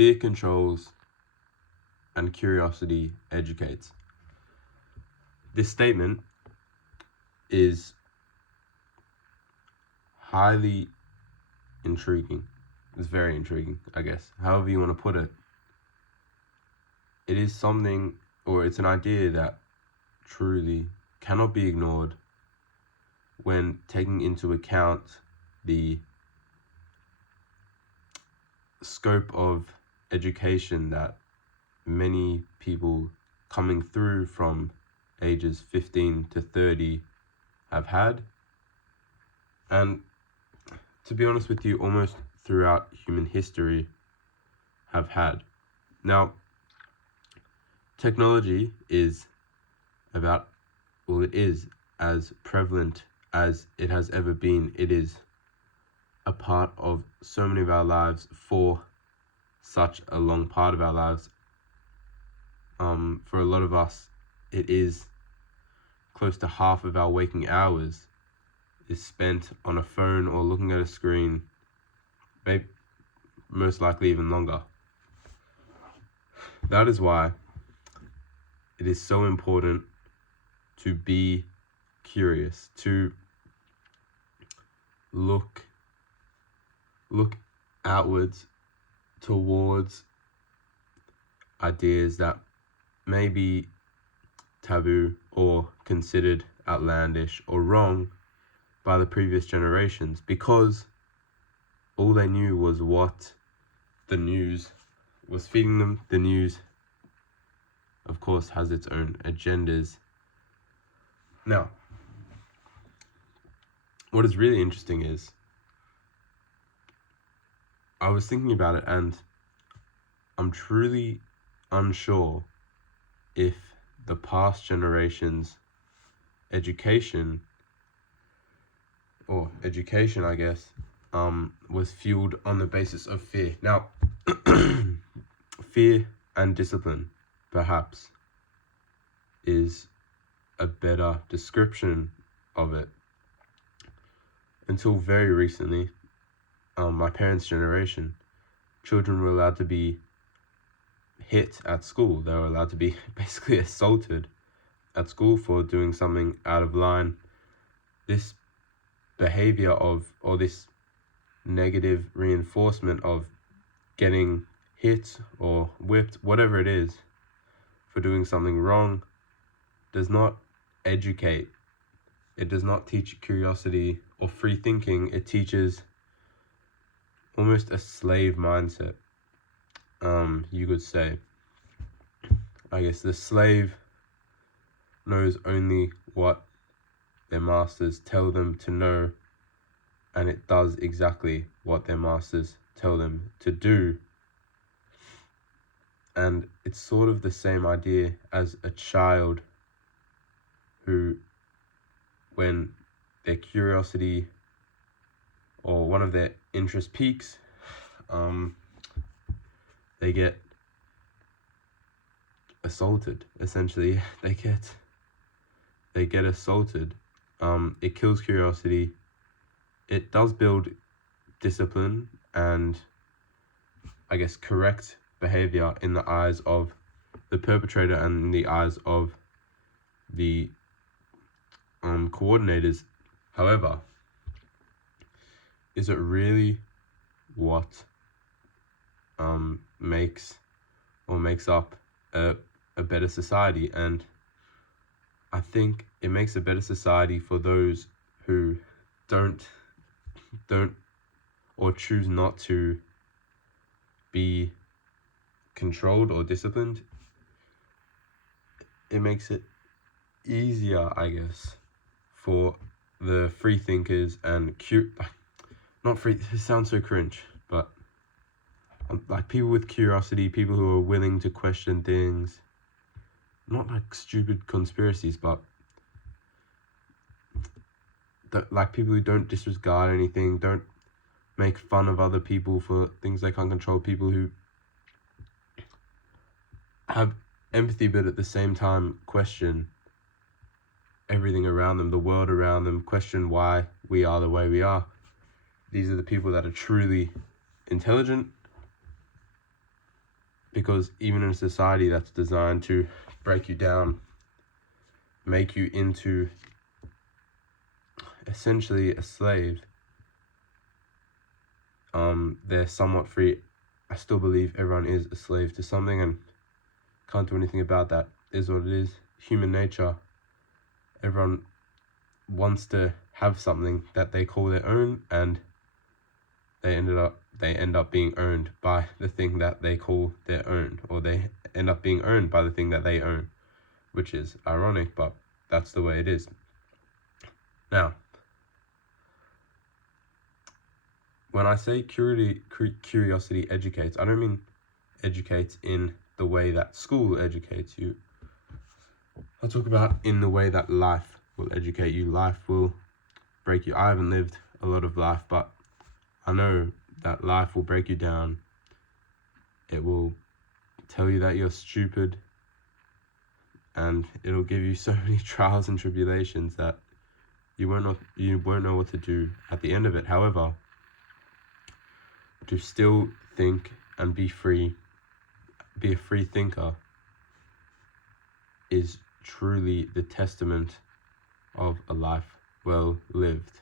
fear controls and curiosity educates. This statement is highly intriguing. It's very intriguing, I guess. However you want to put it. It is something, or it's an idea that truly cannot be ignored when taking into account the scope of education that many people coming through from ages 15 to 30 have had, and to be honest with you, almost throughout human history have had. Now, technology is it is as prevalent as it has ever been. It is a part of so many of our lives for such a long part of our lives. For a lot of us, it is close to half of our waking hours is spent on a phone or looking at a screen, maybe most likely even longer. That is why it is so important to be curious, to look outwards towards ideas that may be taboo or considered outlandish or wrong by the previous generations, because all they knew was what the news was feeding them. The news, of course, has its own agendas. Now, what is really interesting is, I was thinking about it, and I'm truly unsure if the past generation's education, I guess, was fueled on the basis of fear. Now, fear and discipline, perhaps, is a better description of it. Until very recently, my parents' generation, children were allowed to be hit at school. They were allowed to be basically assaulted at school for doing something out of line. This behavior or this negative reinforcement of getting hit or whipped, whatever it is, for doing something wrong, does not educate. It does not teach curiosity or free thinking. It teaches almost a slave mindset, you could say. I guess the slave knows only what their masters tell them to know, and it does exactly what their masters tell them to do. And it's sort of the same idea as a child who, when their curiosity or one of their interest peaks, they get assaulted. Essentially, they get assaulted. It kills curiosity. It does build discipline and, I guess, correct behavior in the eyes of the perpetrator and in the eyes of the coordinators. However, is it really what makes up a better society? And I think it makes a better society for those who don't or choose not to be controlled or disciplined. It makes it easier, I guess, for the free thinkers and not free, it sounds so cringe, but like people with curiosity, people who are willing to question things, not like stupid conspiracies, but like people who don't disregard anything, don't make fun of other people for things they can't control, people who have empathy but at the same time question everything around them, the world around them, question why we are the way we are. These are the people that are truly intelligent Because even in a society that's designed to break you down, make you into essentially a slave, they're somewhat free. I still believe everyone is a slave to something and can't do anything about that. Is what it is. Human nature. Everyone wants to have something that they call their own, and they end up being owned by the thing that they call their own, or they end up being owned by the thing that they own, which is ironic, but that's the way it is. Now, when I say curiosity educates, I don't mean educates in the way that school educates you. I'll talk about in the way that life will educate you. Life will break you. I haven't lived a lot of life, but I know that life will break you down. It will tell you that you're stupid, and it'll give you so many trials and tribulations that you won't know what to do at the end of it. However, to still think and be free, be a free thinker, is truly the testament of a life well lived.